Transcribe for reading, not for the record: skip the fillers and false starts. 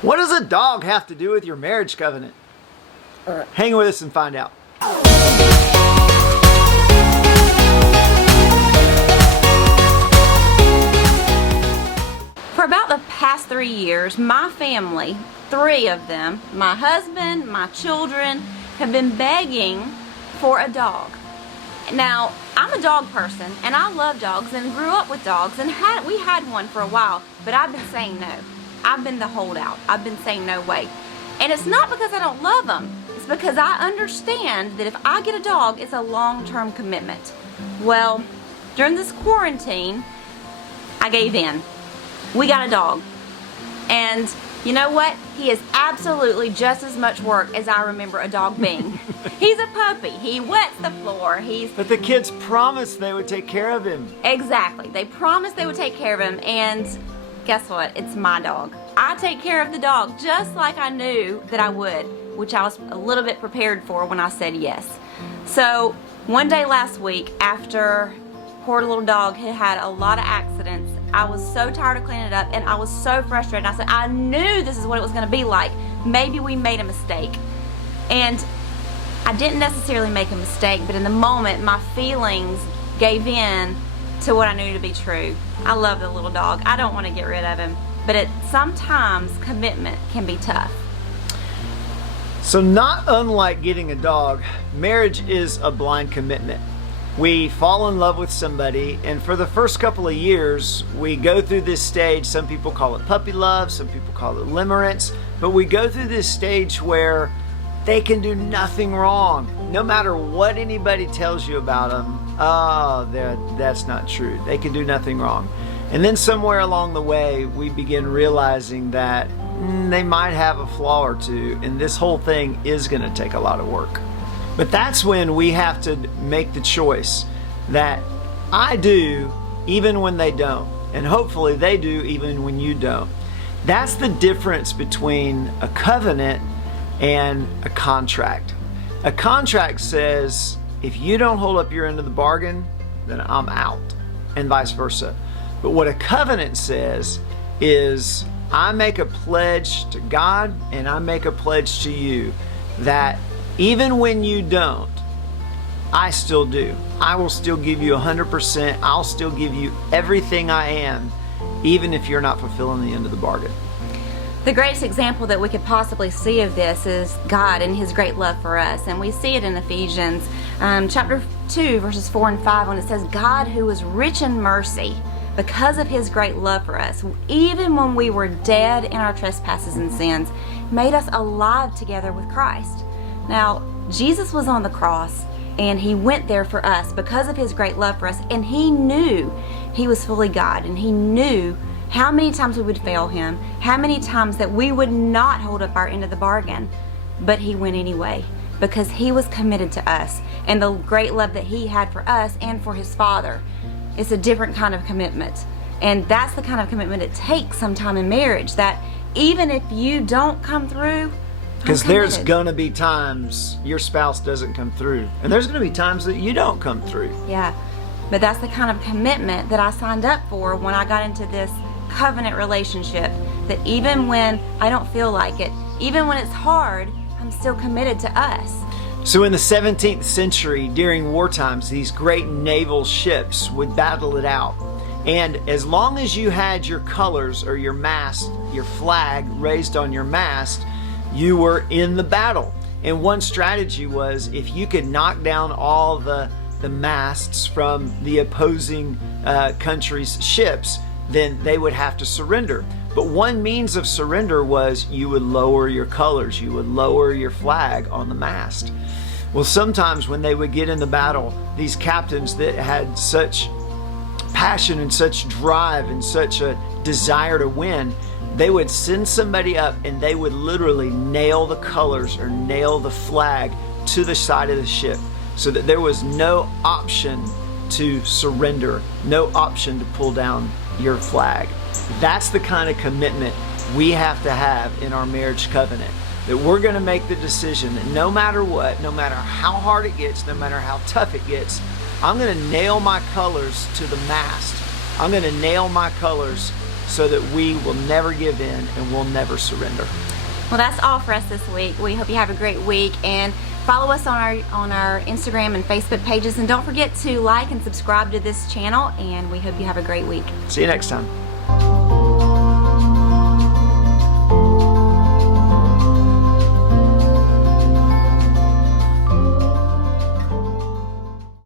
What does a dog have to do with your marriage covenant? Hang with us and find out. For about the past 3 years, my family, 3 of them, my husband, my children, have been begging for a dog. Now, I'm a dog person, and I love dogs and grew up with dogs, and we had one for a while, but I've been saying no. I've been the holdout. I've been saying no way. And it's not because I don't love them. It's because I understand that if I get a dog, it's a long-term commitment. Well, during this quarantine, I gave in. We got a dog. And you know what? He is absolutely just as much work as I remember a dog being. He's a puppy. He wets the floor. But the kids promised they would take care of him. Exactly. They promised they would take care of him, and guess what? It's my dog. I take care of the dog just like I knew that I would, which I was a little bit prepared for when I said yes. So one day last week, after poor little dog had a lot of accidents, I was so tired of cleaning it up, and I was so frustrated. I said, I knew this is what it was going to be like. Maybe we made a mistake. And I didn't necessarily make a mistake, but in the moment, my feelings gave in to what I knew to be true. I love the little dog. I don't want to get rid of him, but sometimes commitment can be tough. So not unlike getting a dog, marriage is a blind commitment. We fall in love with somebody, and for the first couple of years, we go through this stage. Some people call it puppy love, some people call it limerence, but we go through this stage where they can do nothing wrong. No matter what anybody tells you about them, that's not true. They can do nothing wrong. And then somewhere along the way, we begin realizing that they might have a flaw or two, and this whole thing is going to take a lot of work. But that's when we have to make the choice that I do even when they don't, and hopefully they do even when you don't. That's the difference between a covenant and a contract. A contract says, if you don't hold up your end of the bargain, then I'm out, and vice versa. But what a covenant says is, I make a pledge to God and I make a pledge to you that even when you don't, I still do. I will still give you 100%. I'll still give you everything I am, even if you're not fulfilling the end of the bargain. The greatest example that we could possibly see of this is God and His great love for us. And we see it in Ephesians chapter 2, verses 4 and 5, when it says, God, who is rich in mercy, because of His great love for us, even when we were dead in our trespasses and sins, made us alive together with Christ. Now, Jesus was on the cross, and He went there for us because of His great love for us, and He knew He was fully God, and He knew how many times we would fail Him, how many times that we would not hold up our end of the bargain, but He went anyway because He was committed to us, and the great love that He had for us and for His Father. It's a different kind of commitment, and that's the kind of commitment it takes sometime in marriage, that even if you don't come through, because there's gonna be times your spouse doesn't come through, and there's gonna be times that you don't come through. Yeah, but that's the kind of commitment that I signed up for when I got into this covenant relationship, that even when I don't feel like it, even when it's hard, I'm still committed to us. So in the 17th century, during war times, these great naval ships would battle it out. And as long as you had your colors or your mast, your flag raised on your mast, you were in the battle. And one strategy was, if you could knock down all the masts from the opposing country's ships, then they would have to surrender. But one means of surrender was you would lower your colors, you would lower your flag on the mast. Well, sometimes when they would get in the battle, these captains that had such passion and such drive and such a desire to win, they would send somebody up and they would literally nail the colors or nail the flag to the side of the ship, so that there was no option to surrender, no option to pull down your flag. That's the kind of commitment we have to have in our marriage covenant, that we're going to make the decision that no matter what, no matter how hard it gets, no matter how tough it gets, I'm going to nail my colors to the mast. I'm going to nail my colors so that we will never give in and we'll never surrender. Well, that's all for us this week. We hope you have a great week, and follow us on our Instagram and Facebook pages, and don't forget to like and subscribe to this channel, and we hope you have a great week. See you next time.